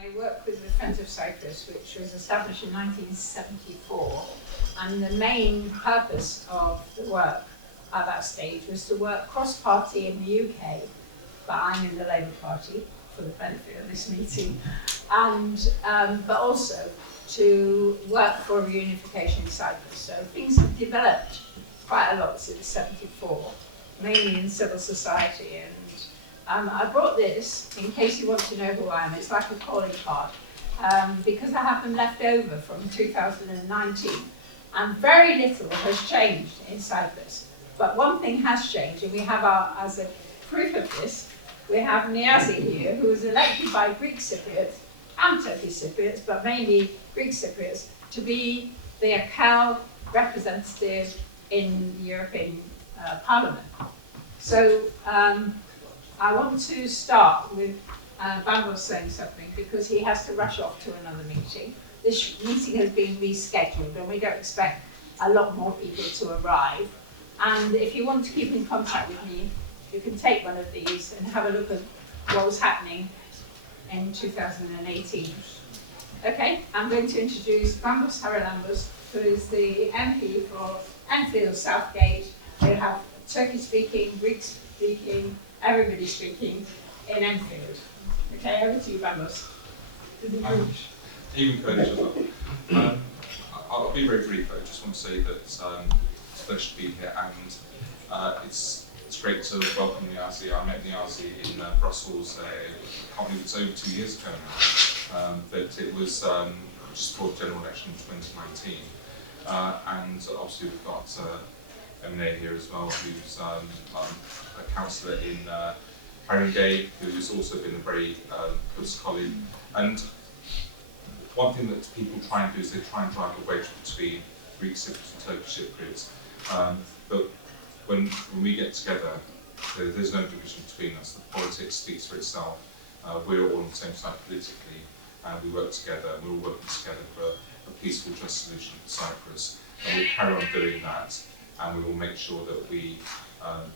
I work with the Friends of Cyprus, which was established in 1974, and the main purpose of the work at that stage was to work cross-party in the UK, but I'm in the Labour Party for the benefit of this meeting, and but also to work for reunification in Cyprus. So things have developed quite a lot since '74, mainly in civil society, and I brought this in case you want to know who I am. It's like a calling card, because I have them left over from 2019, and very little has changed in Cyprus. But one thing has changed, and we have as a proof of this, we have Niazi here, who was elected by Greek Cypriots and Turkish Cypriots, but mainly Greek Cypriots, to be the ACAL representative in the European Parliament. So I want to start with Bambos saying something, because he has to rush off to another meeting. This meeting has been rescheduled, and we don't expect a lot more people to arrive. And if you want to keep in contact with me, you can take one of these and have a look at what was happening in 2018. Okay, I'm going to introduce Bambos Haralambos, who is the MP for Enfield Southgate. We have Turkish speaking, Greek speaking, everybody speaking in Enfield. Okay, over to you, Bambos. Even Kurdish as well. I'll be very brief. I just want to say that it's a pleasure to be here, and it's great to welcome Niazi. I met Niazi in Brussels, I can't believe it's over 2 years ago now, but it was just before the general election in 2019. And obviously we've got Emine here as well, who's a councillor in Haringey, who's also been a very close colleague. And one thing that people try and do is they try and drive a wedge between Greek Cypriots and Turkish Cypriots. But when we get together, there's no division between us. The politics speaks for itself. We're all on the same side politically, and we work together, and we're all working together for a peaceful, just solution for Cyprus. And we'll carry on doing that, and we will make sure that we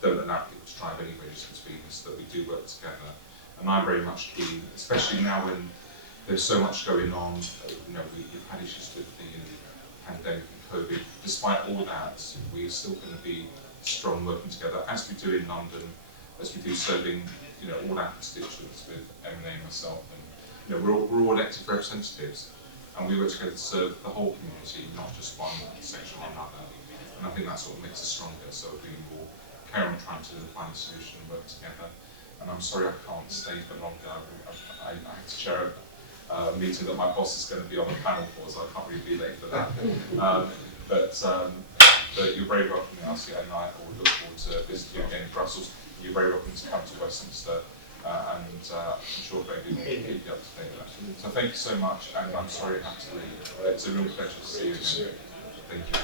don't allow people to drive any wedges between us, that we do work together. And I'm very much keen, especially now when there's so much going on. You know, we've had issues with the pandemic and COVID. Despite all that, we're still going to be strong working together, as we do in London, as we do serving, you know, all our constituents with Emine and myself, and you know, we're all elected representatives, and we work together to serve the whole community, not just one section or another. And I think that's what makes us stronger. So we will carry on trying to find a solution and work together. And I'm sorry I can't stay for longer. I have to chair a meeting that my boss is going to be on the panel for, so I can't really be late for that. But you're very welcome, Niazi, and I will look forward to visiting you again in Brussels. You're very welcome to come to Westminster, and I'm sure Baby will keep you up to date with that. So thank you so much, and I'm sorry I have to leave. It's a real pleasure to see you again. Thank you.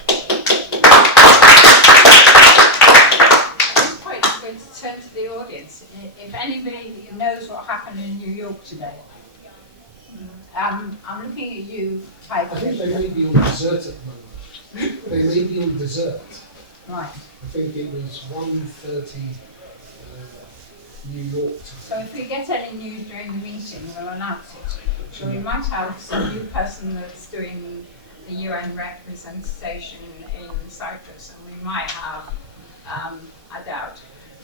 At this point, I'm going to turn to the audience. If anybody knows what happened in New York today, I'm looking at you, Tyler. I think they may be on dessert at the moment. They may be on dessert. Right. I think it was 1:30 New York time. So if we get any news during the meeting, we'll announce it. So we might have some new person that's doing the UN representation in Cyprus, and we might have, I doubt,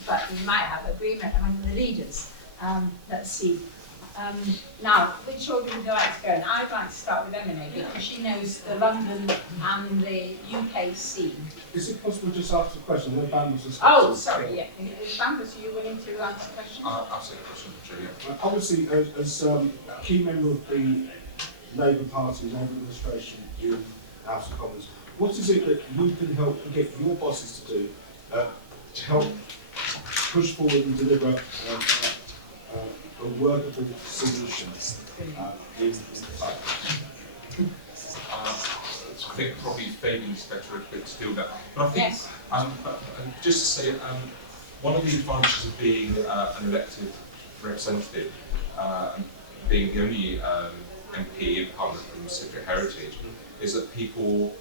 but we might have agreement among the leaders. Let's see. Now, which order would you like to go in? I'd like to start with Emine, because she knows the London and the UK scene. Is it possible just to ask a question? When Bambos was Oh, sorry, yeah. Bambos, are you willing to answer questions? I'll ask a question for Julia. Obviously, as a key member of the Labour Party, Labour administration in House of Commons, what is it that you can help and get your bosses to do to help push forward and deliver a workable solution in Cyprus? I think probably Fabian's better equipped to do that. But I think, Yes. just to say, one of the advantages of being an elected representative, being the only MP in Parliament from Cypriot heritage, is that people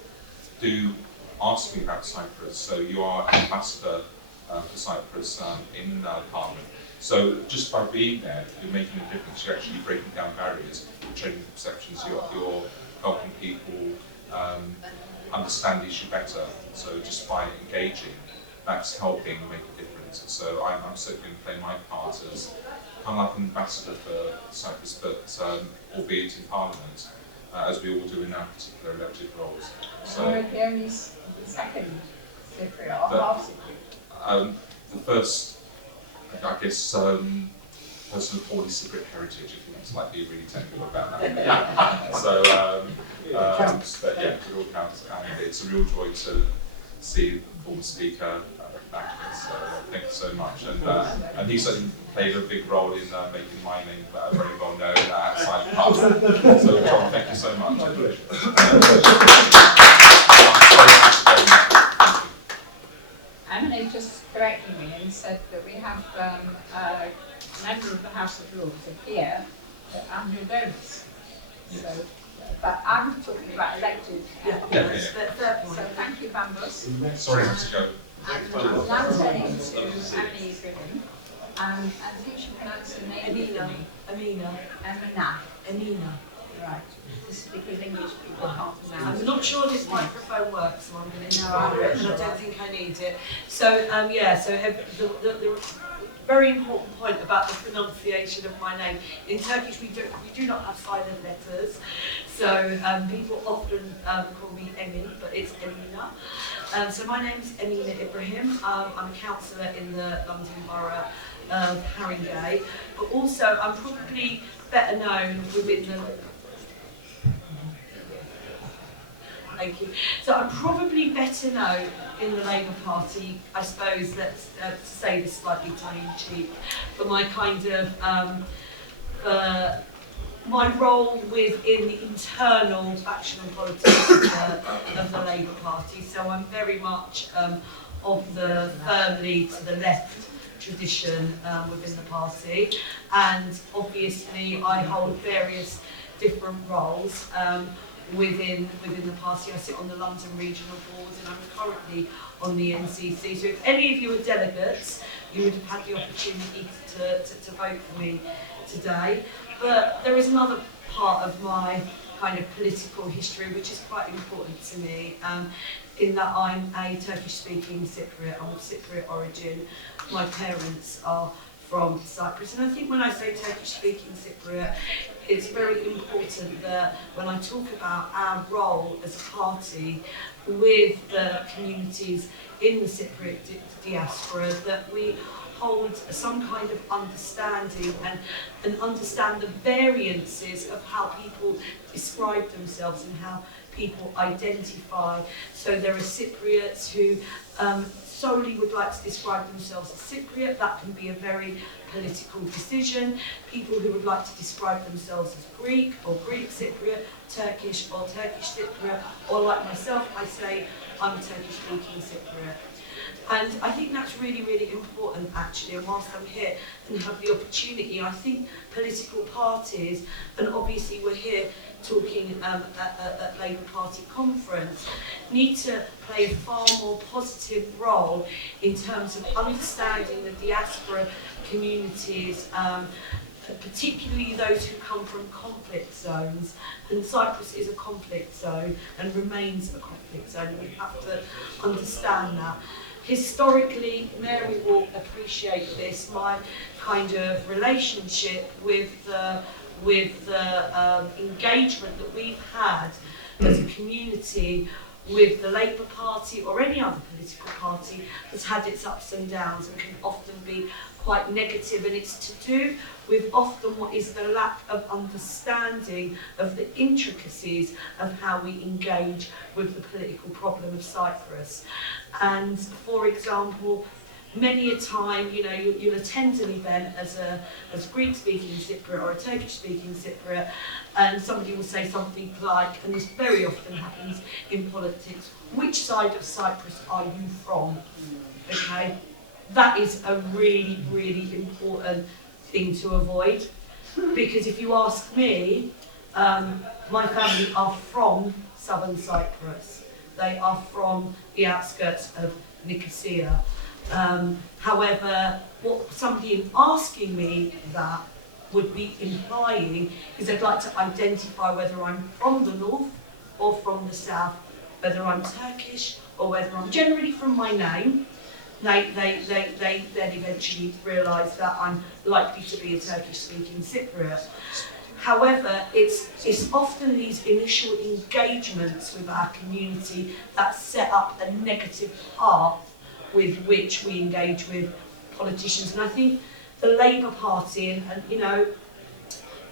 do ask me about Cyprus. So you are ambassador for Cyprus in Parliament. So just by being there, you're making a difference. You're actually breaking down barriers, you're changing perceptions, you're helping people understand the issue better. So just by engaging, that's helping make a difference. So I'm certainly going to play my part as kind of like an ambassador for Cyprus, but albeit in Parliament, as we all do in our particular elected roles. So you're the only second Cypriot or half Cypriot. the first, I guess, person of Holy Cypriot heritage, if you want to like be really technical about that. So, but yeah, it all counts, and it's a real joy to see the former speaker back. So thank you so much, and he certainly played a big role in making my name very well known outside Parliament. So John, thank you so much. Emily just corrected me and said that we have a member of the House of Lords here at annual donors. So, but I'm talking about elected members. So thank you, Bambus. Sorry to go. And I'm now turning to Emily Griffin. And who should pronounce her name? Emina. Right. This is because English people can't pronounce. I'm not sure this microphone works, so I'm going to ignore it, and I don't think I need it. So, the very important point about the pronunciation of my name. In Turkish, we do not have silent letters, so people often call me Emin, but it's Emina. So my name's Emina Ibrahim. I'm a councillor in the London Borough of Haringey, but also I'm probably better known within the... Thank you. So I'm probably better known in the Labour Party, I suppose, let's to say this slightly tongue-in-cheek, for my kind of my role within the internal factional politics of the Labour Party. So I'm very much of the firmly to the left tradition within the party, and obviously I hold various different roles within the party. I sit on the London Regional Board, and I'm currently on the NCC. So if any of you are delegates, you would have had the opportunity to vote for me today. But there is another part of my kind of political history which is quite important to me, in that I'm a Turkish-speaking Cypriot. I'm of Cypriot origin. My parents are from Cyprus, and I think when I say Turkish-speaking Cypriot, it's very important that when I talk about our role as a party with the communities in the Cypriot diaspora, that we hold some kind of understanding and understand the variances of how people describe themselves and how people identify. So there are Cypriots who solely would like to describe themselves as Cypriot. That can be a very political decision. People who would like to describe themselves as Greek or Greek Cypriot, Turkish or Turkish Cypriot, or like myself, I say I'm a Turkish-speaking Cypriot. And I think that's really, really important, actually. And whilst I'm here and have the opportunity, I think political parties, and obviously we're here talking at Labour Party conference, need to play a far more positive role in terms of understanding the diaspora communities, particularly those who come from conflict zones. And Cyprus is a conflict zone and remains a conflict zone, and we have to understand that. Historically, Mary will appreciate this, my kind of relationship with the engagement that we've had as a community with the Labour Party or any other political party that's had its ups and downs and can often be quite negative, and it's to do with often what is the lack of understanding of the intricacies of how we engage with the political problem of Cyprus. And for example, many a time, you know, you'll attend an event as Greek-speaking Cypriot or a Turkish-speaking Cypriot, and somebody will say something like, and this very often happens in politics, which side of Cyprus are you from? Okay, that is a really, really important thing to avoid, because if you ask me, my family are from southern Cyprus. They are from the outskirts of Nicosia. However, what somebody in asking me that would be implying is they'd like to identify whether I'm from the north or from the south, whether I'm Turkish or whether I'm generally from my name. They then eventually realise that I'm likely to be a Turkish-speaking Cypriot. However, it's often these initial engagements with our community that set up a negative path with which we engage with politicians. And I think the Labour Party, and you know,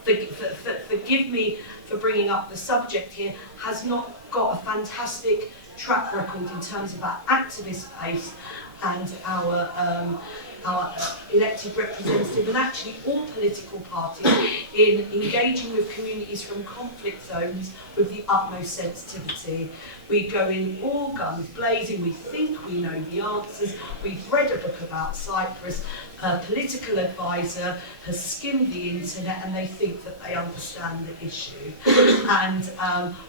forgive me for bringing up the subject here, has not got a fantastic track record in terms of our activist pace and our elected representative, and actually all political parties, in engaging with communities from conflict zones with the utmost sensitivity. We go in all guns blazing, we think we know the answers, we've read a book about Cyprus, a political advisor has skimmed the internet and they think that they understand the issue. And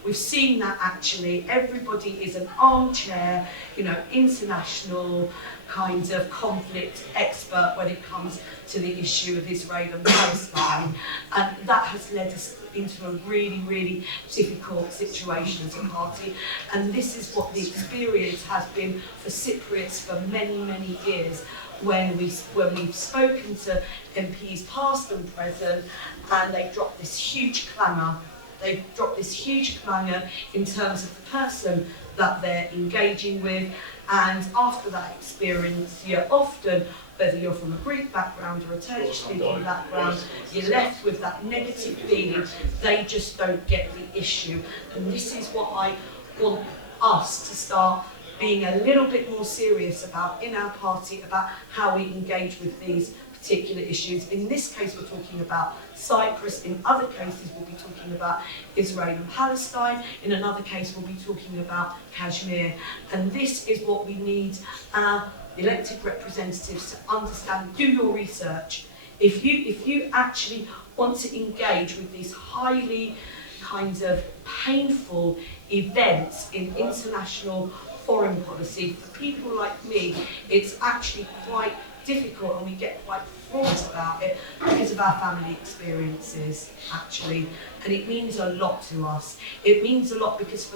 we've seen that actually everybody is an armchair, you know, international kind of conflict expert when it comes to the issue of Israel and Palestine. And that has led us into a really, really difficult situation as a party. And this is what the experience has been for Cypriots for many, many years. When we've spoken to MPs past and present, and they drop this huge clamour. They've dropped this huge clamour in terms of the person that they're engaging with, and after that experience, you're often, whether you're from a Greek background or a Turkish-speaking background, you're left with that negative feeling. They just don't get the issue, and this is what I want us to start being a little bit more serious about in our party, about how we engage with these particular issues. In this case, we're talking about Cyprus. In other cases, we'll be talking about Israel and Palestine. In another case, we'll be talking about Kashmir. And this is what we need our elected representatives to understand. Do your research. If you actually want to engage with these highly kind of painful events in international foreign policy, for people like me, it's actually quite difficult, and we get quite fraught about it because of our family experiences, actually. And it means a lot to us. It means a lot because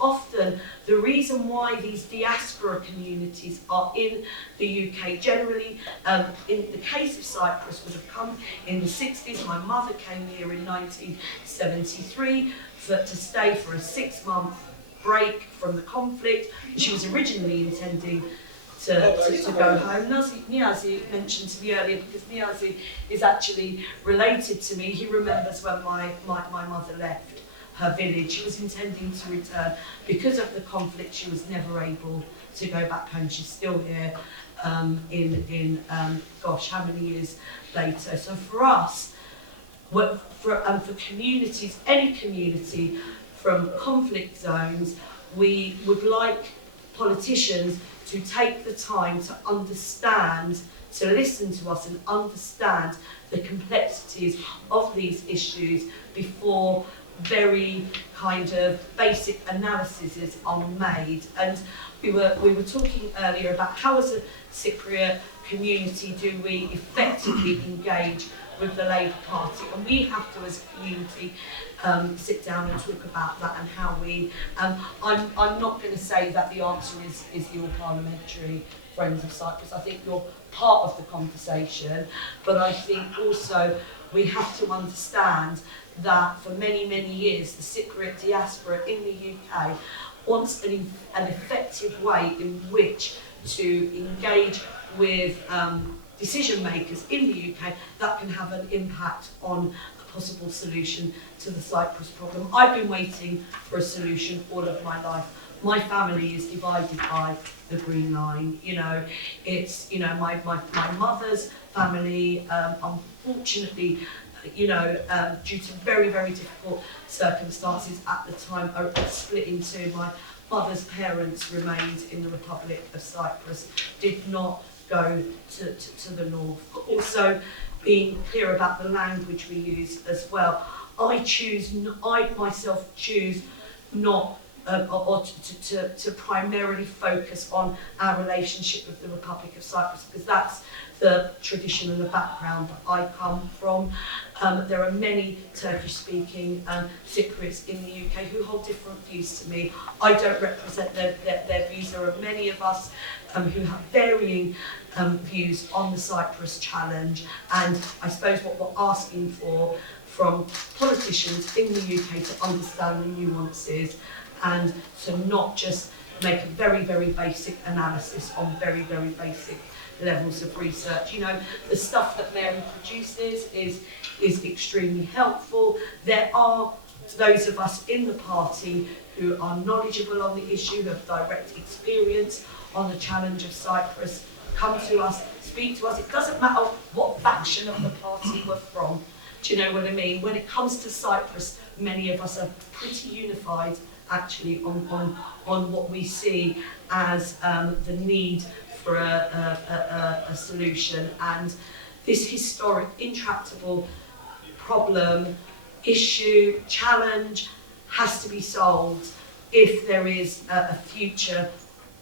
often the reason why these diaspora communities are in the UK generally, in the case of Cyprus, would have come in the 60s. My mother came here in 1973 to stay for a 6-month break from the conflict. She was originally intending to go home. Niazi mentioned to me earlier, because Niazi is actually related to me. He remembers when my mother left her village. She was intending to return. Because of the conflict, she was never able to go back home. She's still here gosh, how many years later. So for us, for communities, any community from conflict zones, we would like politicians to take the time to understand, to listen to us and understand the complexities of these issues before very kind of basic analyses are made. And we were talking earlier about how as a Cypriot community do we effectively engage with the Labour Party, and we have to, as a community, sit down and talk about that and how we. I'm not going to say that the answer is your parliamentary friends of Cyprus. I think you're part of the conversation, but I think also we have to understand that for many, many years the Cypriot diaspora in the UK wants an effective way in which to engage with decision makers in the UK that can have an impact on a possible solution to the Cyprus problem. I've been waiting for a solution all of my life. My family is divided by the Green Line. You know, it's, you know, my mother's family, unfortunately, you know, due to very, very difficult circumstances at the time, are split in two. My mother's parents remained in the Republic of Cyprus, did not go to the north. Also, being clear about the language we use as well. I myself choose not or to primarily focus on our relationship with the Republic of Cyprus, because that's the tradition and the background that I come from. There are many Turkish-speaking Cypriots in the UK who hold different views to me. I don't represent their views. There are many of us who have varying views on the Cyprus challenge, and I suppose what we're asking for from politicians in the UK to understand the nuances and to not just make a very, very basic analysis on very, very basic levels of research. You know, the stuff that Mary produces is extremely helpful. There are those of us in the party who are knowledgeable on the issue, who have direct experience on the challenge of Cyprus, come to us, speak to us. It doesn't matter what faction of the party we're from. Do you know what I mean? When it comes to Cyprus, many of us are pretty unified actually on what we see as the need for a solution, and this historic, intractable problem, issue, challenge has to be solved if there is a future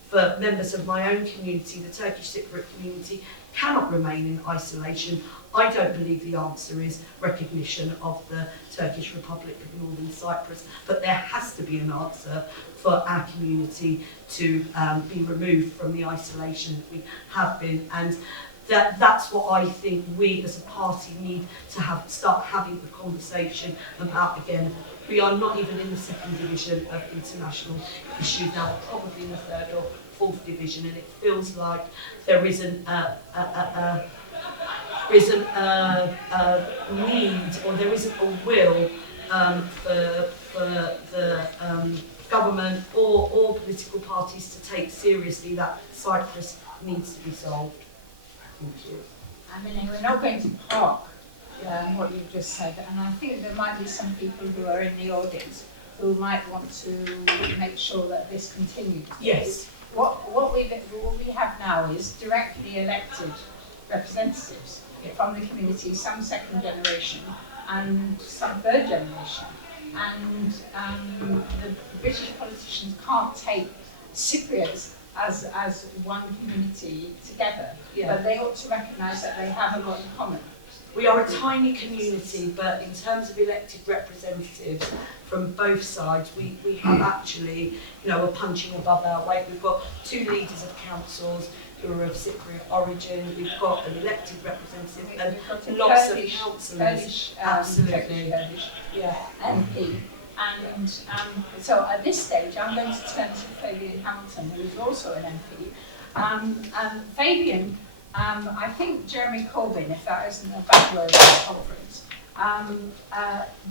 for members of my own community. The Turkish Cypriot community cannot remain in isolation. I don't believe the answer is recognition of the Turkish Republic of Northern Cyprus, but there has to be an answer for our community to be removed from the isolation that we have been, and that's what I think we as a party need to start having the conversation about again. We are not even in the second division of international issues now, we're probably in the third or fourth division, and it feels like there isn't a need, or there isn't a will for the government or political parties to take seriously that Cyprus needs to be solved. I mean, we're not going to park what you've just said, and I think there might be some people who are in the audience who might want to make sure that this continues. Yes. What we have now is directly elected representatives from the community, some second generation and some third generation. And the British politicians can't take Cypriots as one community together, but they ought to recognise that they have a lot in common. We are a tiny community, but in terms of elected representatives from both sides, we have actually, you know, we're punching above our weight. We've got 2 leaders of councils who are of Cypriot origin. We've got an elected representative and lots of councillors. Absolutely. MP. And so at this stage, I'm going to turn to Fabian Hamilton, who is also an MP. Fabian, I think Jeremy Corbyn, if that isn't a bad word for the conference,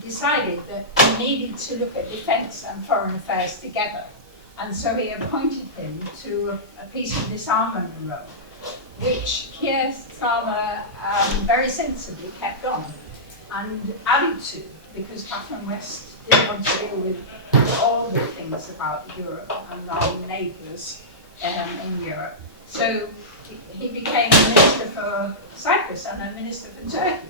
decided that he needed to look at defence and foreign affairs together. And so he appointed him to a peace and disarmament role, which Keir Starmer very sensibly kept on and added to, because Catherine West didn't want to deal with all the things about Europe and our neighbours in Europe. So he became a minister for Cyprus and a minister for Turkey.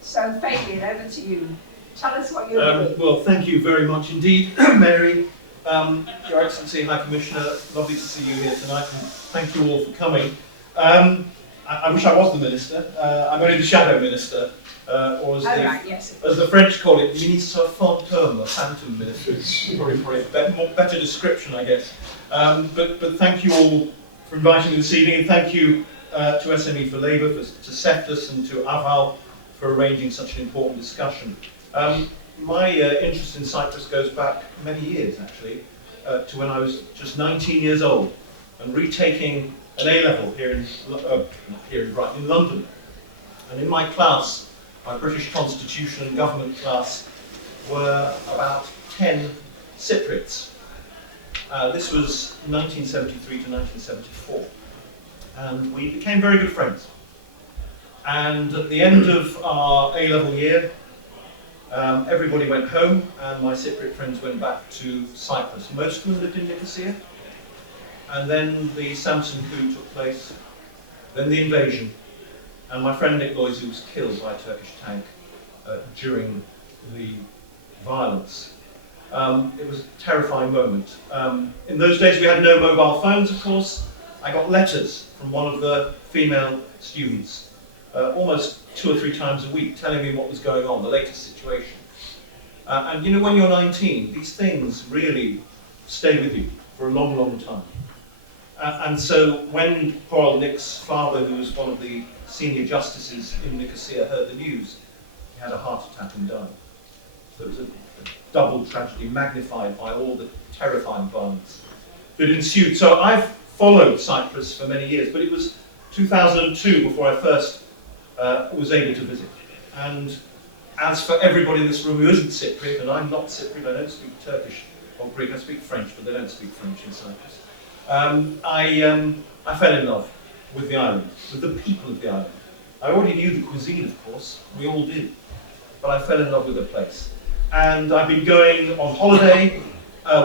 So Fabian, over to you. Tell us what you're doing. Well, thank you very much indeed, Mary. Your Excellency, High Commissioner, lovely to see you here tonight, and thank you all for coming. I wish I was the Minister. I'm only the Shadow Minister, or as the French call it, Ministre Fantôme, a phantom minister. It's probably a better description, I guess. But thank you all for inviting me this evening, and thank you to SME for Labour, to CEFTUS and to Aval for arranging such an important discussion. My interest in Cyprus goes back many years, actually, to when I was just 19 years old and retaking an A-level here in London. And in my class, my British Constitution and Government class, were about 10 Cypriots. This was 1973 to 1974. And we became very good friends. And at the end of our A-level year, everybody went home, and my Cypriot friends went back to Cyprus. Most of them lived in Nicosia, and then the Samson coup took place, then the invasion, and my friend Nick Loisy was killed by a Turkish tank during the violence. It was a terrifying moment. In those days we had no mobile phones, of course. I got letters from one of the female students, almost 2 or 3 times a week, telling me what was going on, the latest situation. And you know, when you're 19, these things really stay with you for a long, long time. And so when poor old Nick's father, who was one of the senior justices in Nicosia, heard the news, he had a heart attack and died. So it was a double tragedy, magnified by all the terrifying violence that ensued. So I've followed Cyprus for many years, but it was 2002 before I first was able to visit. And as for everybody in this room who isn't Cypriot, and I'm not Cypriot, I don't speak Turkish or Greek, I speak French, but they don't speak French in Cyprus. I fell in love with the island, with the people of the island. I already knew the cuisine, of course, we all did, but I fell in love with the place. And I've been going on holiday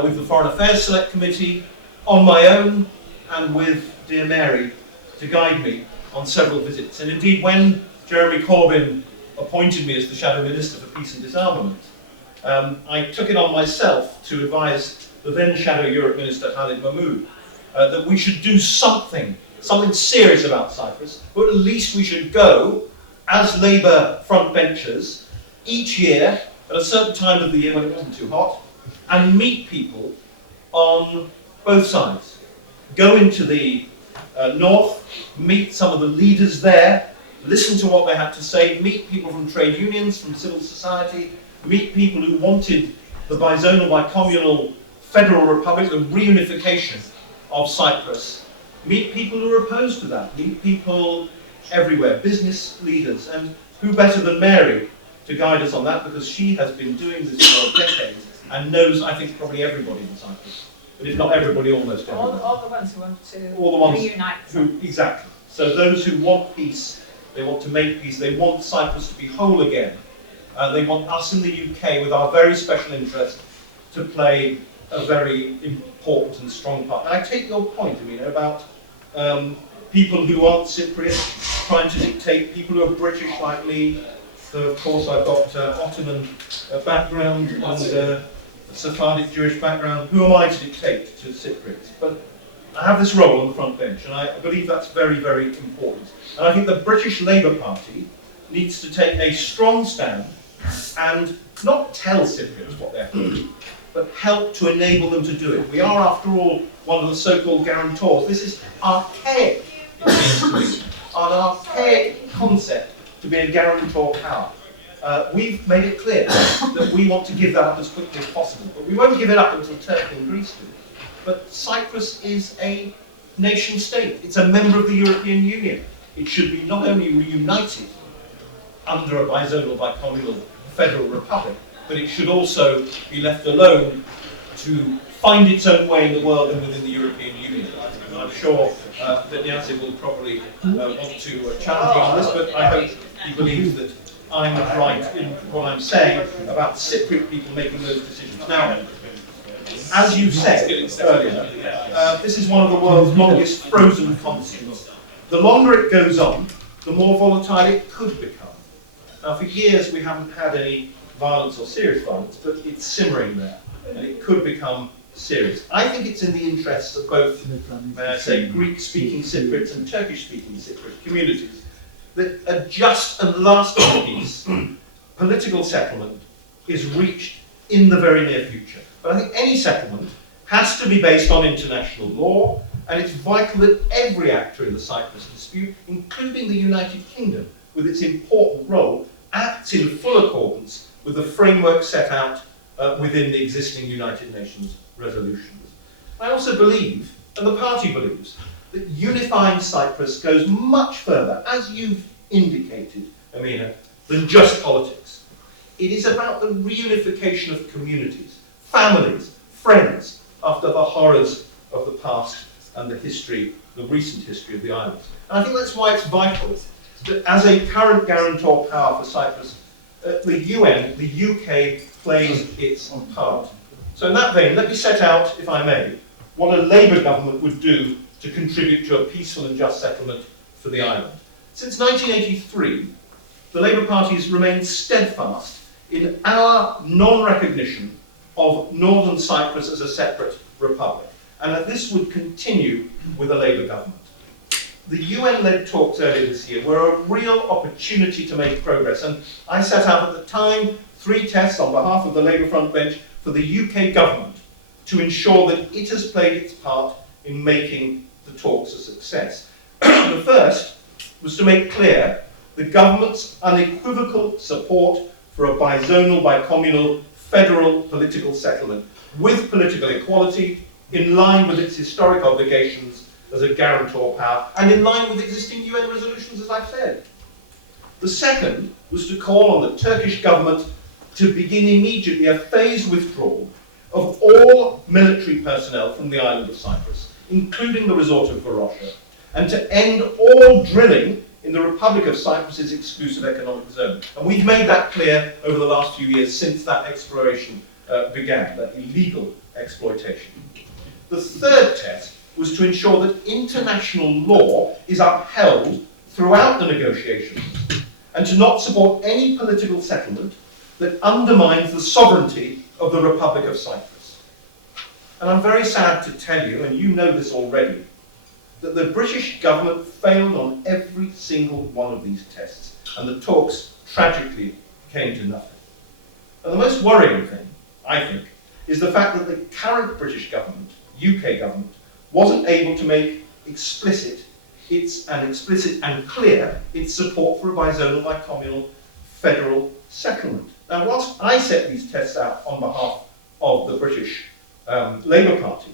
with the Foreign Affairs Select Committee, on my own, and with dear Mary to guide me on several visits. And indeed, when Jeremy Corbyn appointed me as the Shadow Minister for Peace and Disarmament, I took it on myself to advise the then Shadow Europe Minister, Khalid Mahmood, that we should do something serious about Cyprus, but at least we should go, as Labour frontbenchers, each year, at a certain time of the year when it wasn't too hot, and meet people on both sides. Go into the north, meet some of the leaders there, listen to what they had to say, meet people from trade unions, from civil society, meet people who wanted the bizonal, bicommunal federal republic, the reunification of Cyprus. Meet people who are opposed to that, meet people everywhere, business leaders, and who better than Mary to guide us on that, because she has been doing this for decades and knows, I think, probably everybody in Cyprus. But if not everybody, almost everybody. All the ones who want to All the ones reunite. Exactly. So those who want peace, they want to make peace, they want Cyprus to be whole again. They want us in the UK, with our very special interest, to play a very important and strong part. And I take your point, Amina, about people who aren't Cypriot trying to dictate, people who are British like me. So of course I've got Ottoman background and Sephardic Jewish background. Who am I to dictate to Cypriots? But I have this role on the front bench, and I believe that's very, very important. And I think the British Labour Party needs to take a strong stand and not tell Cypriots what they have to do, but help to enable them to do it. We are, after all, one of the so-called guarantors. This is archaic, it seems to me, an archaic concept to be a guarantor power. We've made it clear that we want to give that up as quickly as possible, but we won't give it up until Turkey and Greece do. But Cyprus is a nation state. It's a member of the European Union. It should be not only reunited under a bizonal, bicommunal federal republic, but it should also be left alone to find its own way in the world and within the European Union. And I'm sure that Niazi will probably want to challenge me on this, but I hope he believes that I'm right in what I'm saying about Cypriot people making those decisions. Now, as you said earlier, this is one of the world's longest frozen conflicts. The longer it goes on, the more volatile it could become. Now, for years we haven't had any violence or serious violence, but it's simmering there, and it could become serious. I think it's in the interests of both, may I say, Greek-speaking Cypriots and Turkish-speaking Cypriot communities that a just and lasting peace, political settlement, is reached in the very near future. But I think any settlement has to be based on international law, and it's vital that every actor in the Cyprus dispute, including the United Kingdom, with its important role, acts in full accordance with the framework set out within the existing United Nations resolutions. I also believe, and the party believes, that unifying Cyprus goes much further, as you've indicated, Amina, than just politics. It is about the reunification of communities, families, friends, after the horrors of the past and the history, the recent history of the island. And I think that's why it's vital that as a current guarantor power for Cyprus, the UN, the UK, plays its part. So in that vein, let me set out, if I may, what a Labour government would do to contribute to a peaceful and just settlement for the island. Since 1983, the Labour Party has remained steadfast in our non-recognition of Northern Cyprus as a separate republic, and that this would continue with a Labour government. The UN-led talks earlier this year were a real opportunity to make progress, and I set out at the time 3 tests on behalf of the Labour front bench for the UK government to ensure that it has played its part in making the talks a success. The first was to make clear the government's unequivocal support for a bizonal, bicommunal, federal political settlement with political equality in line with its historic obligations as a guarantor power and in line with existing UN resolutions, as I've said. The second was to call on the Turkish government to begin immediately a phased withdrawal of all military personnel from the island of Cyprus, including the resort of Varosha, and to end all drilling in the Republic of Cyprus's exclusive economic zone. And we've made that clear over the last few years since that exploration began, that illegal exploitation. The third test was to ensure that international law is upheld throughout the negotiations and to not support any political settlement that undermines the sovereignty of the Republic of Cyprus. And I'm very sad to tell you, and you know this already, that the British government failed on every single one of these tests, and the talks tragically came to nothing. And the most worrying thing, I think, is the fact that the current British government, UK government, wasn't able to make explicit and clear its support for a bizonal, bicommunal federal settlement. Now, whilst I set these tests out on behalf of the British Labour Party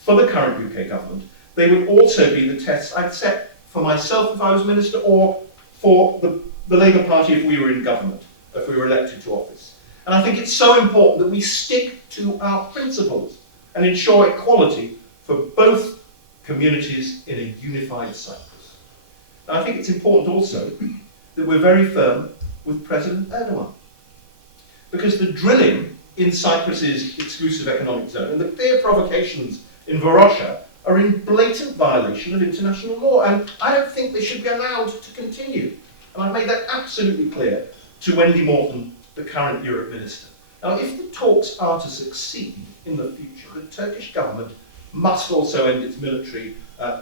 for the current UK government, they would also be the tests I'd set for myself if I was minister, or for the Labour Party if we were in government, if we were elected to office. And I think it's so important that we stick to our principles and ensure equality for both communities in a unified Cyprus. And I think it's important also that we're very firm with President Erdogan, because the drilling in Cyprus's exclusive economic zone and the clear provocations in Varosha are in blatant violation of international law, and I don't think they should be allowed to continue. And I've made that absolutely clear to Wendy Morton, the current Europe Minister. Now, if the talks are to succeed in the future, the Turkish government must also end its military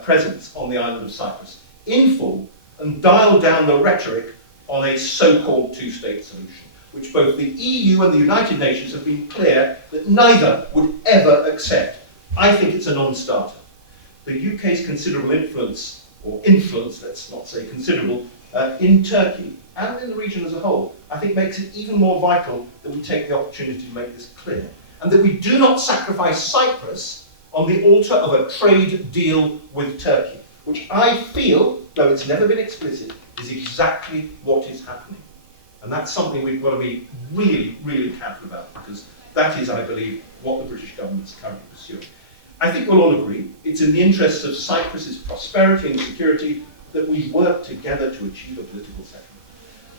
presence on the island of Cyprus in full and dial down the rhetoric on a so-called two-state solution, which both the EU and the United Nations have been clear that neither would ever accept. I think it's a non-starter. The UK's considerable influence, let's not say considerable, in Turkey and in the region as a whole, I think makes it even more vital that we take the opportunity to make this clear, and that we do not sacrifice Cyprus on the altar of a trade deal with Turkey, which I feel, though it's never been explicit, is exactly what is happening. And that's something we've got to be really, really careful about, because that is, I believe, what the British government is currently pursuing. I think we'll all agree it's in the interests of Cyprus's prosperity and security that we work together to achieve a political settlement.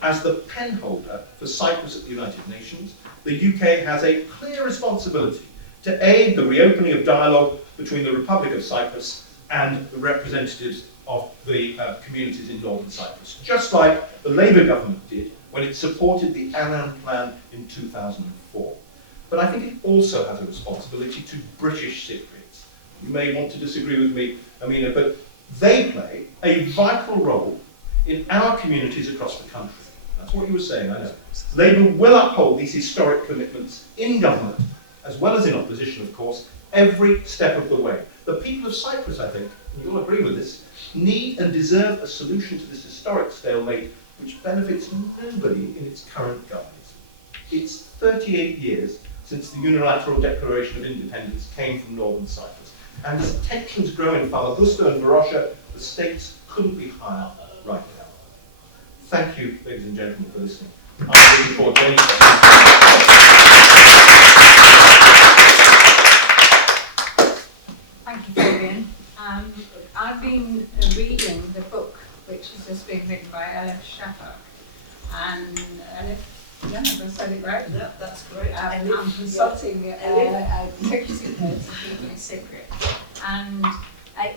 As the penholder for Cyprus at the United Nations, the UK has a clear responsibility to aid the reopening of dialogue between the Republic of Cyprus and the representatives of the communities in Northern Cyprus, just like the Labour government did when it supported the Annan Plan in 2004. But I think it also has a responsibility to British Cypriots. You may want to disagree with me, Amina, but they play a vital role in our communities across the country. That's what you were saying, I know. Labour will uphold these historic commitments in government, as well as in opposition, of course, every step of the way. The people of Cyprus, I think, and you'll agree with this, need and deserve a solution to this historic stalemate which benefits nobody in its current guise. It's 38 years since the unilateral declaration of independence came from Northern Cyprus, and as tensions grow in Famagusta and Varosha, the stakes couldn't be higher right now. Thank you, ladies and gentlemen, for listening. I'm looking forward to any questions. Thank you, Fabian. I've been reading the book which has just been written by Elif Shafak. And Elif, yeah, I said it right? Yeah, that's great. I'm consulting executive head to keep it secret. And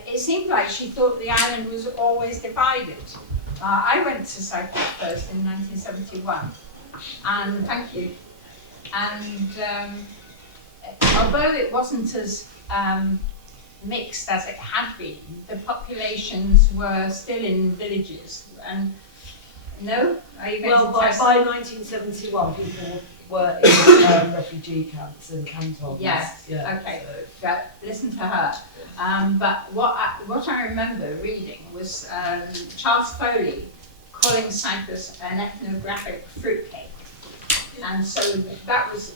it seemed like she thought the island was always divided. I went to Cyprus first in 1971, and thank you. And although it wasn't as mixed as it had been, the populations were still in villages. And no, are you going Well, to by test? 1971, people were in refugee camps and cantons. Yes, Yeah, okay. so- But listen to her. But what I remember reading was Charles Foley calling Cyprus an ethnographic fruitcake. And so that was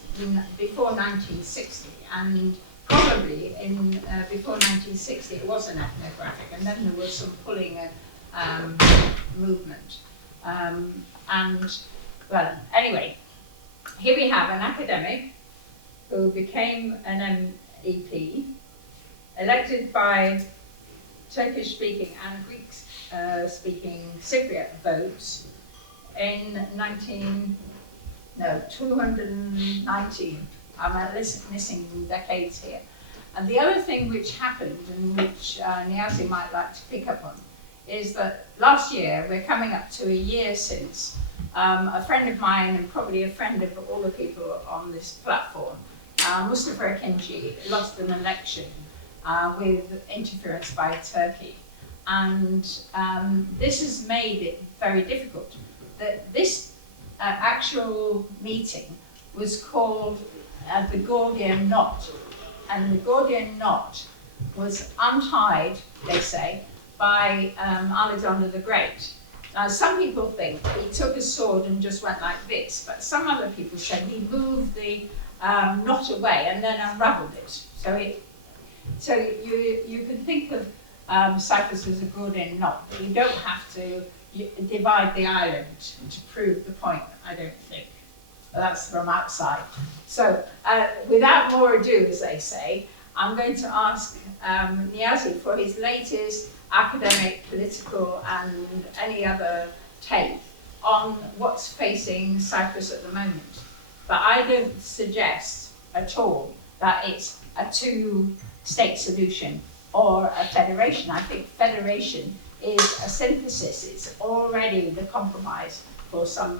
before 1960, and probably before 1960 it was an ethnographic, and then there was some pulling movement. And, well, anyway, here we have an academic who became an MEP, elected by Turkish-speaking and Greek-speaking Cypriot votes in 219. I'm missing decades here. And the other thing which happened, and which Niazi might like to pick up on, is that last year, we're coming up to a year since, a friend of mine, and probably a friend of all the people on this platform, Mustafa Akinci, lost an election with interference by Turkey. And this has made it very difficult. This actual meeting was called the Gordian Knot. And the Gordian Knot was untied, they say, by Alexander the Great. Now, some people think he took a sword and just went like this, but some other people said he moved the knot away and then unraveled it. So you can think of Cyprus as a Gordian knot, but you don't have to divide the island to prove the point, I don't think. But that's from outside. So without more ado, as they say, I'm going to ask Niazi for his latest academic, political, and any other take on what's facing Cyprus at the moment. But I don't suggest at all that it's a two-state solution or a federation. I think federation is a synthesis. It's already the compromise for some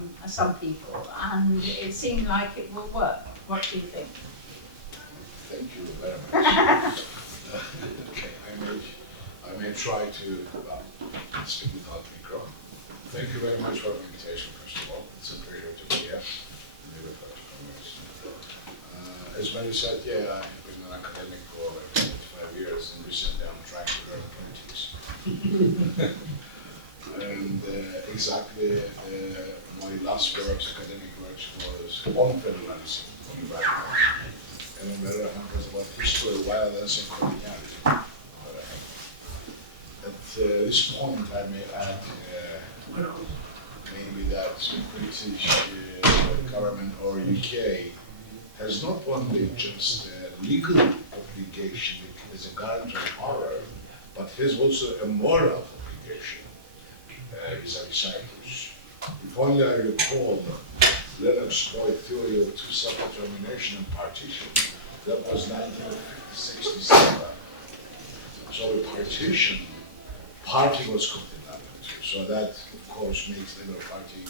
people, and it seemed like it will work. What do you think? Thank you very much. Okay, I may try to speak without micro. Thank you very much for the invitation, first of all. It's a pleasure to be here. As Mary said, yeah, I've been an academic for 25 years, and recently I'm trying to learn politics. And exactly my last academic works was on federalism, on background. And on the other hand, was about history, violence, and coloniality. At this point, I may add maybe that the British government or UK has not only just a legal obligation as a guarantor of power, but has also a moral obligation vis-à-vis Cyprus. If only I recall Leonard's Boyd theory of two self-determination and partition, that was 1967. So the partition, party was continental. So that, of course, makes Labour Party,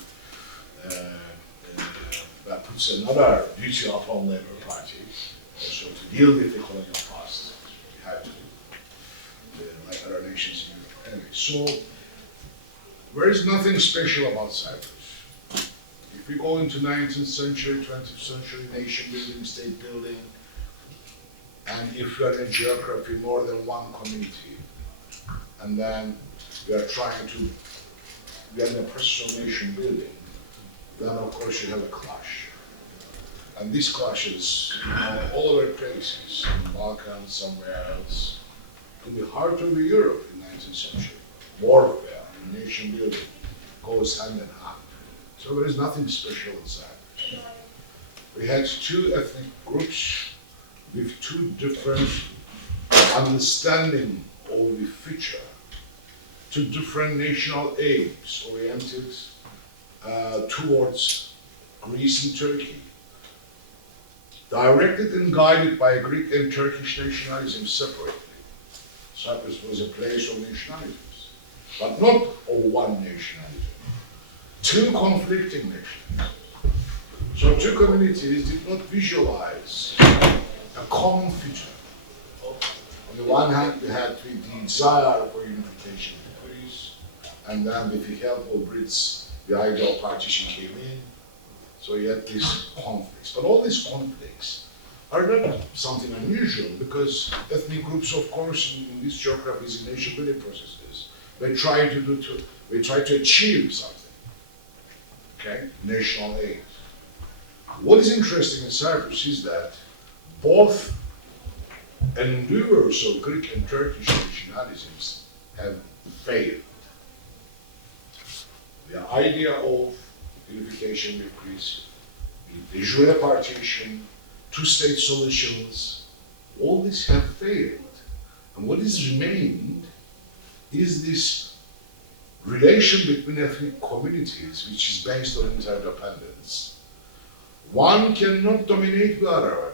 that puts another duty upon Labour Party, also to deal with the colonial past. We have to, like other nations in Europe. Anyway, so there is nothing special about Cyprus. If we go into 19th century, 20th century nation building, state building, and if you are in geography more than one community, and then we are trying to get in a process of nation building, then of course you have a clash. And these clashes all over places, in the Balkans, somewhere else, in the heart of Europe in the 19th century. Warfare and nation building goes hand in hand. So there is nothing special in Cyprus. We had two ethnic groups with two different understanding of the future, two different national aims oriented towards Greece and Turkey, directed and guided by Greek and Turkish nationalism separately. Cyprus was a place of nationalisms, but not of one nationalism, two conflicting nationalisms. So two communities did not visualize a common future. On the one hand, we had the desire for unification with Greece, and then with the help of Brits, the idea of partition came in. So you had these conflicts. But all these conflicts are not something unusual, because ethnic groups, of course, in these geographies, in nation building processes, they try to achieve something. Okay, national aid. What is interesting in Cyprus is that both endeavors of Greek and Turkish nationalisms have failed. The idea of unification with Greece, the de jure partition, two-state solutions, all these have failed. And what is remained is this relation between ethnic communities, which is based on interdependence. One cannot dominate the other one.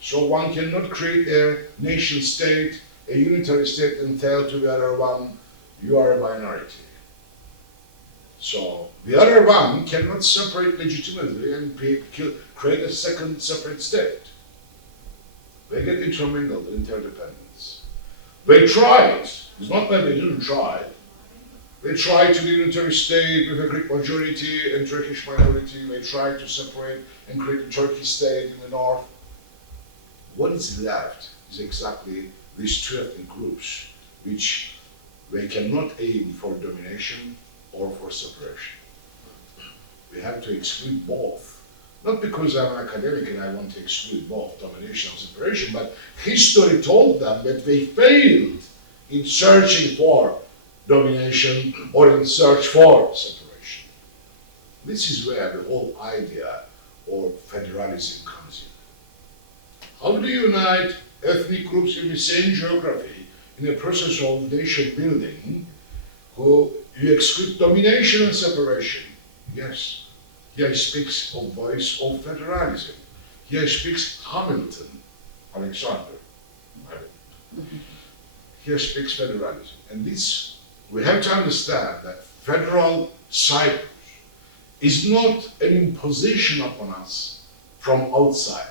So one cannot create a nation state, a unitary state, and tell to the other one, you are a minority. So the other one cannot separate legitimately and create a second separate state. They get intermingled in interdependence. They tried, it's not that they didn't try. They tried to be a unitary state with a Greek majority and Turkish minority. They tried to separate and create a Turkish state in the north. What is left is exactly these two ethnic groups, which they cannot aim for domination or for separation. We have to exclude both. Not because I'm an academic and I want to exclude both domination and separation, but history told them that they failed in searching for domination or in search for separation. This is where the whole idea of federalism comes in. How do you unite ethnic groups in the same geography in a process of nation building who you exclude domination and separation? Yes. Here he speaks of voice of federalism. Here he speaks Hamilton, Alexander. Here speaks federalism. And this, we have to understand that federal Cyprus is not an imposition upon us from outside,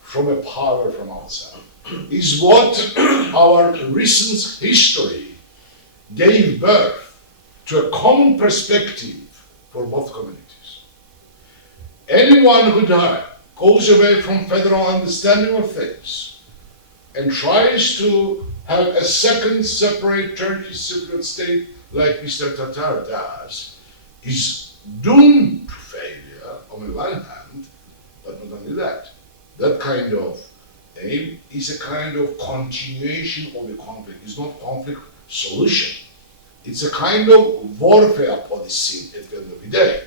from a power from outside. Is what our recent history gave birth to a common perspective for both communities. Anyone who goes away from federal understanding of things and tries to have a second separate Turkish Cypriot state like Mr. Tatar does is doomed to failure on the one hand, but not only that. That kind of aim is a kind of continuation of the conflict. It's not conflict solution. It's a kind of warfare policy at the end of the day.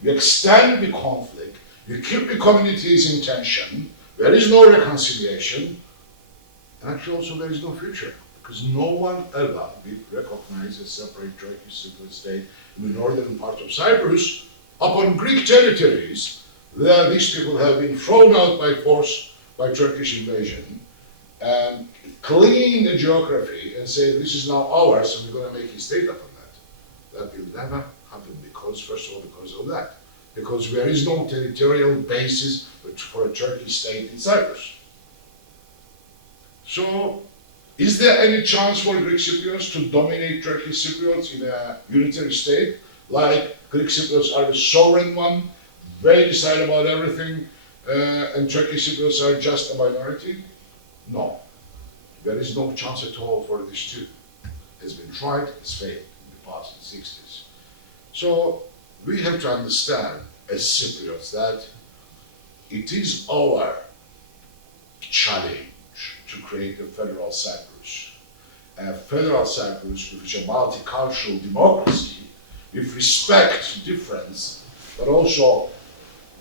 You extend the conflict, you keep the communities in tension, there is no reconciliation, and actually also there is no future, because no one ever will recognize a separate Turkish Cypriot state in the northern part of Cyprus upon Greek territories, where these people have been thrown out by force by Turkish invasion, and clean the geography and say this is now ours and we're going to make a state upon that. That will never happen because, first of all, because of that. Because there is no territorial basis for a Turkish state in Cyprus. So, is there any chance for Greek Cypriots to dominate Turkish Cypriots in a unitary state? Like Greek Cypriots are the sovereign one, they decide about everything, and Turkish Cypriots are just a minority? No. There is no chance at all for these two. It's been tried, it's failed in the past, in the 60s. So we have to understand as Cypriots that it is our challenge to create a federal Cyprus. A federal Cyprus which is a multicultural democracy with respect to difference, but also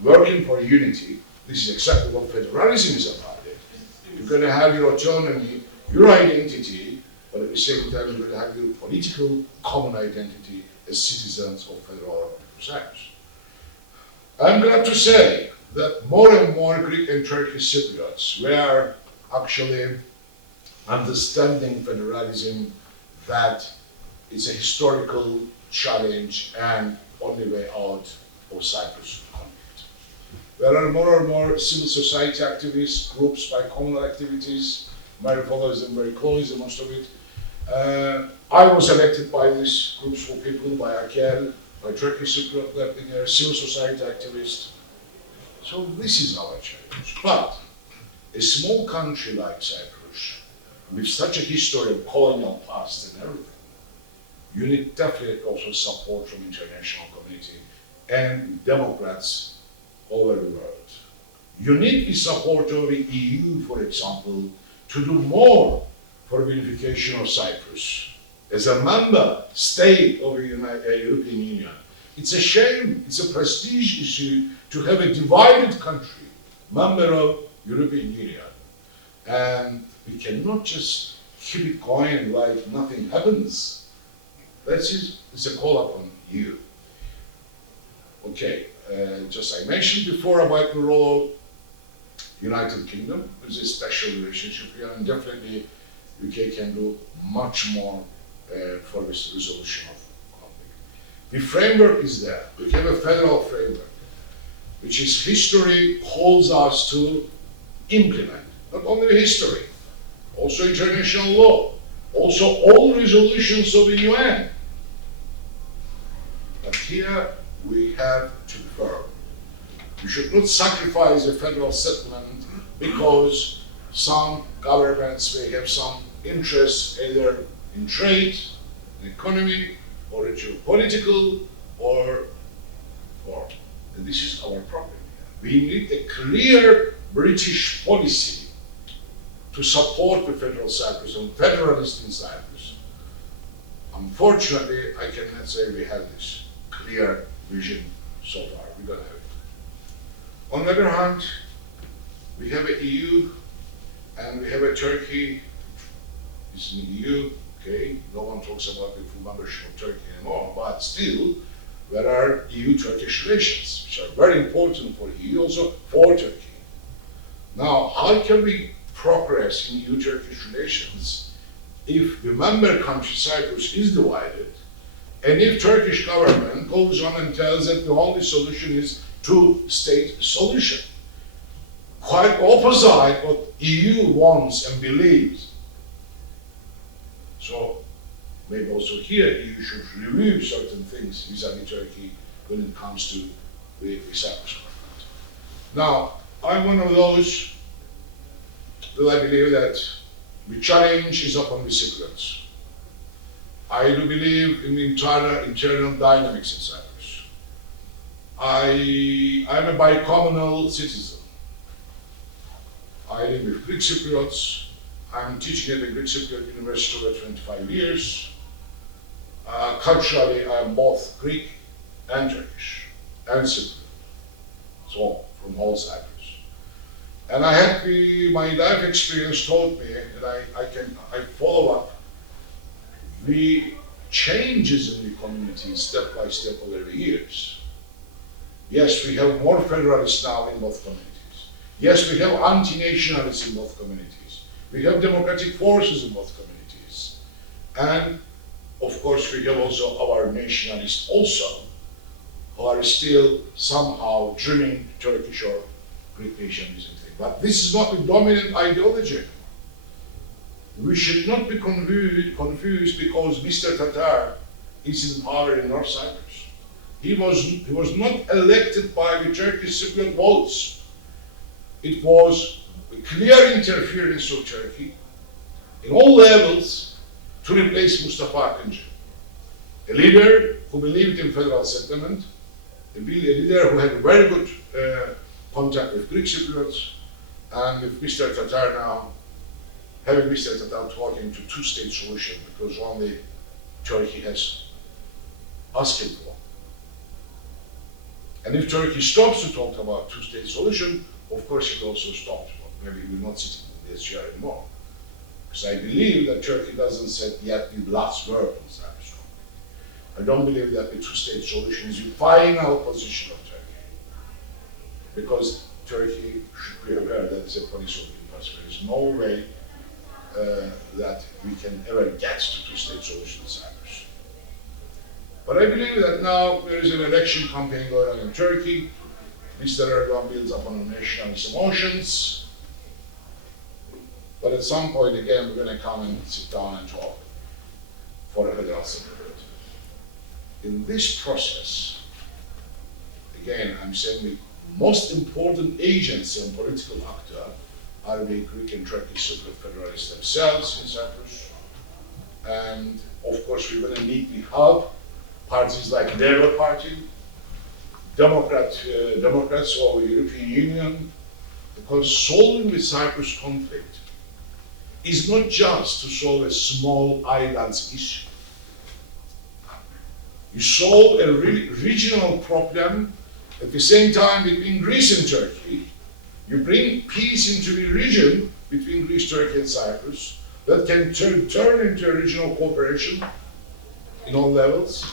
working for unity. This is exactly what federalism is about. You're going to have your autonomy, your identity, but at the same time you're going to have your political common identity as citizens of federal Cyprus. I'm glad to say that more and more Greek and Turkish Cypriots were actually understanding federalism, that it's a historical challenge and only way out of Cyprus conflict. There are more and more civil society activists, groups by communal activities. Mary follows them very closely, most of it. I was elected by these groups of people, by AKEL, by Turkish Cypriot left in here, civil society activists. So this is our challenge. But a small country like Cyprus, with such a history of colonial past and everything, you need definitely also support from international community and democrats all over the world. You need the support of the EU, for example, to do more for the unification of Cyprus. As a member state of the European Union, it's a shame, it's a prestige issue to have a divided country, member of European Union. And we cannot just keep it going like nothing happens. It's a call upon you. Okay, just I mentioned before about the role of United Kingdom. There's a special relationship here, and definitely UK can do much more for this resolution of conflict. The framework is there. We have a federal framework, which is history calls us to implement. Not only the history, also international law, also all resolutions of the UN. But here we have to be firm. We should not sacrifice a federal settlement because some governments may have some interests either in trade, in economy, or geopolitical, or. And this is our problem here. We need a clear British policy to support the federal Cyprus and federalists in Cyprus. Unfortunately, I cannot say we have this clear vision so far. We don't have it. On the other hand, we have a EU and we have a Turkey. It's in the EU, okay? No one talks about the full membership of Turkey anymore, but still, there are EU-Turkish relations, which are very important for EU, also for Turkey. Now, how can we progress in EU-Turkish relations if the member country Cyprus is divided, and if Turkish government goes on and tells that the only solution is two-state solution? Quite opposite what EU wants and believes. So maybe also here EU should review certain things vis-à-vis Turkey when it comes to the Cyprus conflict. Now, I'm one of those that I believe that the challenge is upon the Cypriots. I do believe in the internal dynamics in Cyprus. I'm a bicommunal citizen. I live with Greek Cypriots. I'm teaching at the Greek Cypriot University for 25 years. Culturally, I'm both Greek and Turkish and Cypriot. So, from whole Cyprus. And I had my life experience taught me that I follow up the changes in the community step by step over the years. Yes, we have more federalists now in both communities. Yes, we have anti-nationalists in both communities. We have democratic forces in both communities. And of course, we have also our nationalists also, who are still somehow dreaming Turkish or Greek nationalism thing. But this is not the dominant ideology. We should not be confused because Mr. Tatar is in power in North Cyprus. He was not elected by the Turkish Cypriot votes. It was a clear interference of Turkey in all levels to replace Mustafa Akıncı, a leader who believed in federal settlement, a leader who had very good contact with Greek Cypriots, and with Mr. Tatar now, having Mr. Tatar talking to two-state solution because only Turkey has asking for. And if Turkey stops to talk about two-state solution, of course it also stops. Maybe we will not sit in this chair anymore. Because I believe that Turkey doesn't say yet the last word on Cyprus. I don't believe that the two-state solution is the final position of Turkey. Because Turkey should be aware that it's a policy of impasse. There is no way that we can ever get to two-state solution in Cyprus. But I believe that now there is an election campaign going on in Turkey. Mr. Erdogan builds upon nationalist emotions. But at some point, again, we're going to come and sit down and talk for a federal settlement. In this process, again, I'm saying the most important agency and political actor are the Greek and Turkish Cypriot federalists themselves in Cyprus. And of course, we're going to need the help parties like Labour Party, Democrats or the European Union, because solving the Cyprus conflict is not just to solve a small islands issue. You solve a regional problem at the same time between Greece and Turkey. You bring peace into the region between Greece, Turkey, and Cyprus that can turn into a regional cooperation in all levels.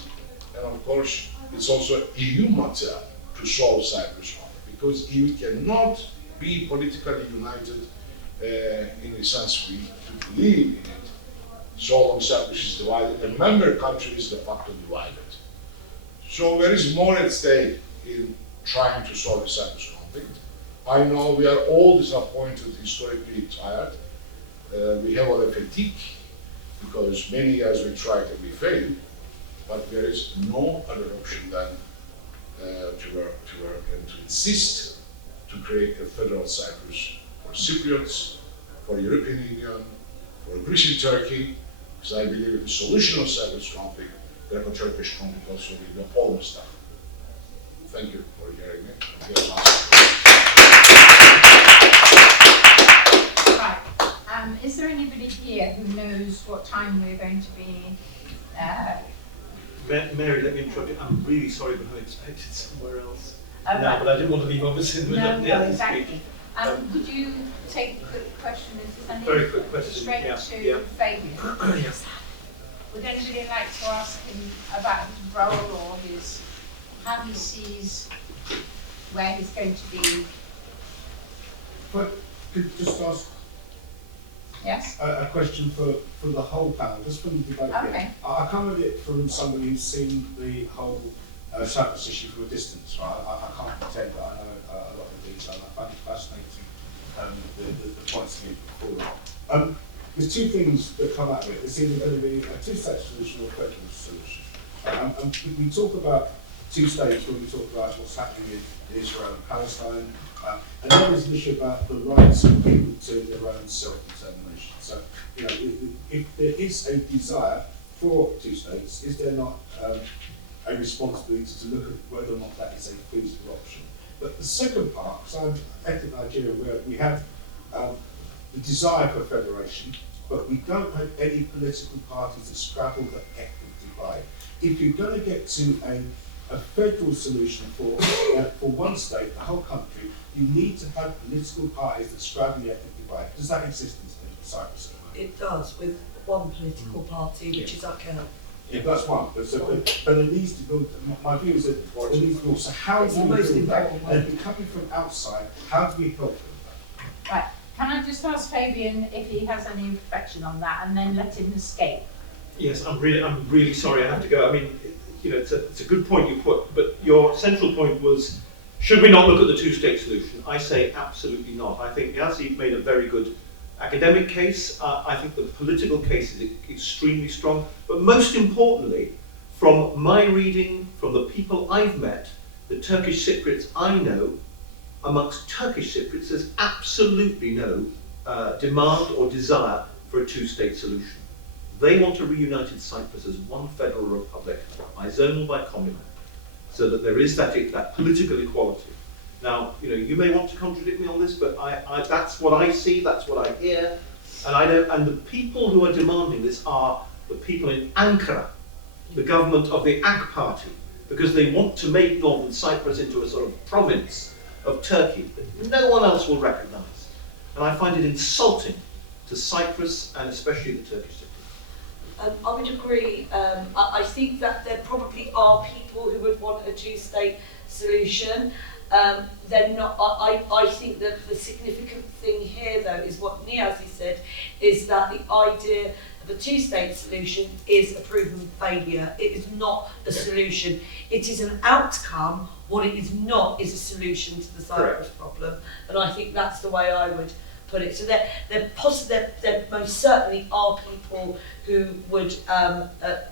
And of course, it's also EU matter to solve Cyprus conflict, because EU cannot be politically united in the sense we believe in it. So long Cyprus is divided, and member country is de facto divided. So there is more at stake in trying to solve the Cyprus conflict. I know we are all disappointed, historically tired. We have a fatigue because many years we tried and we failed, but there is no other option than to work and to insist to create a federal Cyprus for Cypriots, for the European Union, for Greece and Turkey, because I believe the solution of Cyprus conflict, Greco-Turkish conflict also will be almost done. Thank you for hearing me. Right. Is there anybody here who knows what time we're going to be? Mary, let me interrupt you. I'm really sorry, but I expected somewhere else. Right. But I didn't want to leave obviously in the middle of the other exactly. speech. Could you take a quick question? Is there any Very quick question. straight to Fabian? Yes. Would anybody like to ask him about his role or how he sees where he's going to be? But could just ask Yes? a question for the whole panel, just from the debate Okay. here. I come at it from somebody who's seen the whole Cyprus issue from a distance, right? I can't pretend that I know a lot of detail. I find it fascinating, the points that you put forward. There's two things that come out of it. There's either going to be a two-state solution or a federal solution. And we talk about two states when we talk about what's happening in Israel and Palestine. And there is an issue about the rights of people to their own self-determination. So, you know, if there is a desire for two states, is there not a responsibility to look at whether or not that is a feasible option? But the second part, because I'm ethnic Nigeria, where we have the desire for federation, but we don't have any political parties that scrabble the ethnic divide. If you're going to get to a federal solution for one state, the whole country, you need to have political parties that scrabble the ethnic divide. Does that exist in Cyprus at the moment? It does, with one political party, which is UKIP. Yeah, that's one. But it needs to build. My view is that it needs to build. So how do we build that? And if you're coming from outside, how do we help them? Right. Can I just ask Fabian if he has any reflection on that, and then let him escape? Yes, I'm really sorry I have to go. I mean, you know, it's a good point you put, but your central point was, should we not look at the two-state solution? I say absolutely not. I think Yassi made a very good academic case. I think the political case is extremely strong. But most importantly, from my reading, from the people I've met, the Turkish Cypriots I know, amongst Turkish Cypriots, there's absolutely no demand or desire for a two-state solution. They want a reunited Cyprus as one federal republic, by zonal, by communal, so that there is that political equality. Now, you know, you may want to contradict me on this, but that's what I see, that's what I hear, and the people who are demanding this are the people in Ankara, the government of the AK party, because they want to make northern Cyprus into a sort of province of Turkey that no one else will recognise. And I find it insulting to Cyprus and especially the Turkish Cypriots. I would agree. I think that there probably are people who would want a two-state solution. They're not. I think that the significant thing here, though, is what Niazi said, is that the idea The two-state solution is a proven failure. It is not a solution. It is an outcome. What it is not is a solution to the Cyprus problem. And I think that's the way I would put it. So there most certainly are people who would,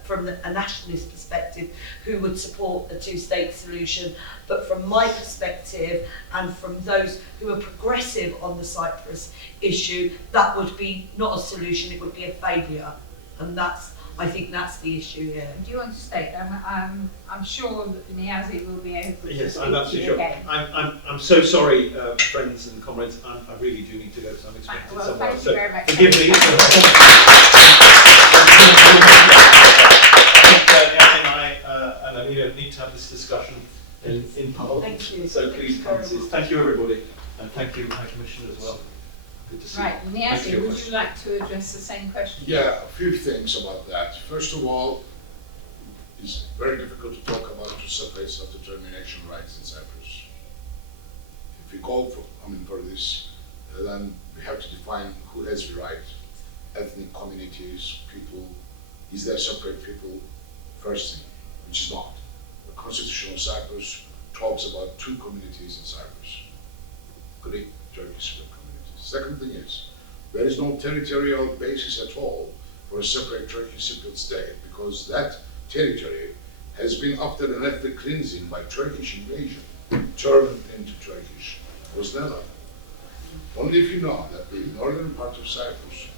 from a nationalist perspective, who would support a two-state solution. But from my perspective, and from those who are progressive on the Cyprus issue, that would be not a solution, it would be a failure. And I think that's the issue here. Do you want to state? I'm sure that Niazi will be able to Yes, speak I'm to absolutely you sure. again. I'm so sorry, friends and comrades. I really do need to go because I'm expected Well, somewhere thank else. you very much. Forgive me. And Anita need to have this discussion in Parliament. Thank you. So please, Francis. Thank you, everybody, and thank you, High Commissioner, as well. Good to see you. Right, Thank Niazi, you. would you like to address the same question? Yeah, a few things about that. First of all, it's very difficult to talk about to separate self-determination rights in Cyprus. If we call for this, then we have to define who has the right, ethnic communities, people, is there separate people, first thing, which is not. The Constitution of Cyprus talks about two communities in Cyprus, Greek, Turkish communities. Second thing is, there is no territorial basis at all for a separate Turkish Cypriot state, because that territory has been, after an ethnic cleansing by Turkish invasion, turned into Turkish. It was never. Only if you know that the northern part of Cyprus,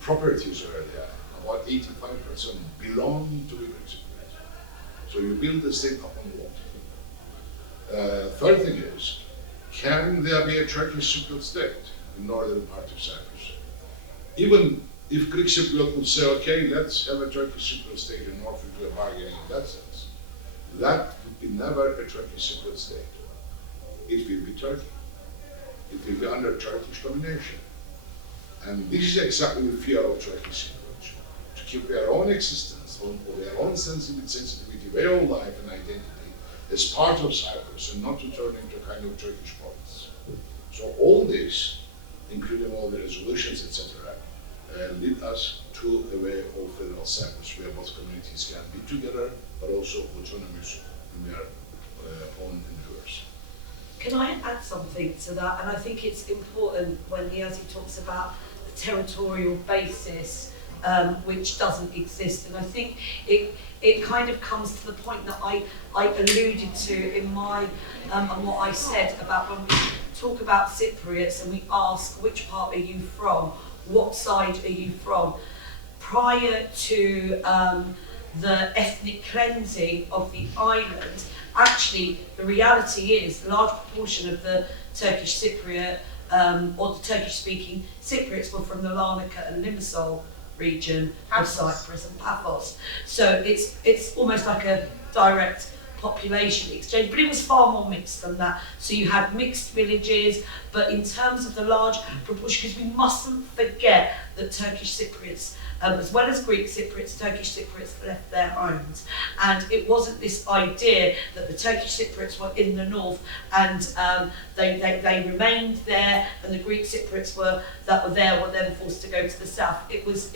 properties were there, about 85% belong to the Greek Cypriots. So you build the state upon what? Third thing is, can there be a Turkish Cypriot state in northern part of Cyprus? Even if Greek Cypriot would say, okay, let's have a Turkish Cypriot state in North, we are bargaining in that sense, that would be never a Turkish Cypriot state. It will be Turkey. It will be under Turkish domination. And this is exactly the fear of Turkish Cypriots, to keep their own existence, or their own sensitivity, way of life and identity as part of Cyprus, and not to turn into a kind of Turkish province. So all this, including all the resolutions, etc., lead us to a way of federal Cyprus, where both communities can be together, but also autonomous in their own endeavors. Can I add something to that? And I think it's important when Niazi talks about the territorial basis, which doesn't exist. And I think it kind of comes to the point that I alluded to in my and what I said about when we talk about Cypriots and we ask which part are you from, what side are you from? Prior to the ethnic cleansing of the island, actually the reality is a large proportion of the Turkish Cypriot or the Turkish-speaking Cypriots were from the Larnaca and Limassol region of Cyprus and Paphos. So it's almost like a direct population exchange, but it was far more mixed than that. So you had mixed villages, but in terms of the large proportion, because we mustn't forget that Turkish Cypriots, as well as Greek Cypriots, Turkish Cypriots left their homes. And it wasn't this idea that the Turkish Cypriots were in the north and they remained there, and the Greek Cypriots that were there were then forced to go to the south. It was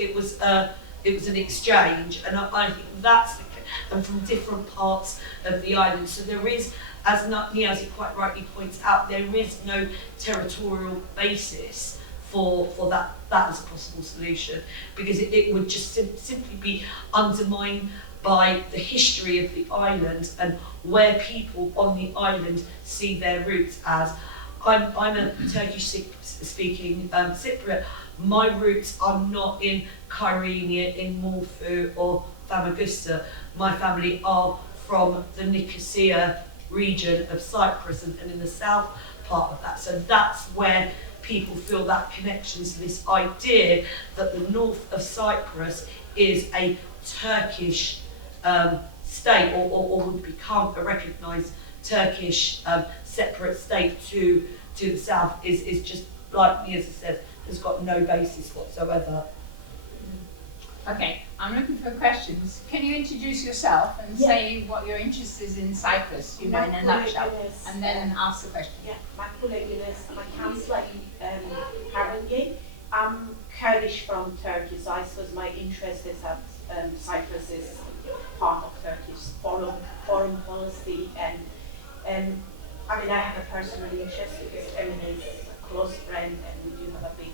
an exchange, and I think that's the and from different parts of the island. So there is, as Niazi quite rightly points out, there is no territorial basis for that as a possible solution, because it would just simply be undermined by the history of the island and where people on the island see their roots as. I'm a Turkish-speaking Cypriot. My roots are not in Kyrenia, in Morphu or Famagusta. My family are from the Nicosia region of Cyprus and in the south part of that. So that's where people feel that connection to this idea that the north of Cyprus is a Turkish state or would become a recognised Turkish separate state to the south is just, like Niazi said, has got no basis whatsoever. Okay, I'm looking for questions. Can you introduce yourself and say what your interest is in Cyprus, in a nutshell, and then ask the question? Yeah, Makbule Yunus, I'm a councillor in Haringey. I'm Kurdish from Turkey, so I suppose my interest is that Cyprus is part of Turkish foreign policy, and I mean, I have a personal interest because Emine is a close friend, and we do have a big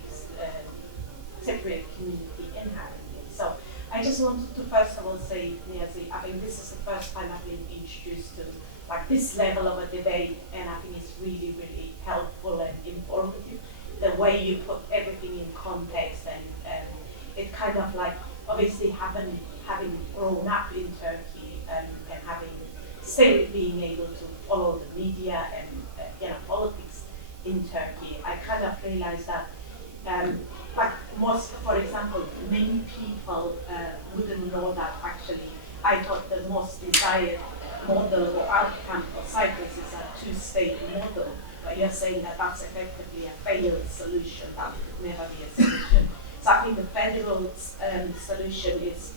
Cypriot community in Hackney. So I just wanted to first of all say, Niazi, I think this is the first time I've been introduced to like this level of a debate, and I think it's really, really helpful and informative. The way you put everything in context, and it kind of like obviously having grown up in Turkey and having still being able to follow the media and politics in Turkey, I kind of realized that like most, for example, many people wouldn't know that actually I thought the most desired model or outcome for Cyprus is a two-state model. But you're saying that that's effectively a failed solution, that would never be a solution. So I think the federal solution is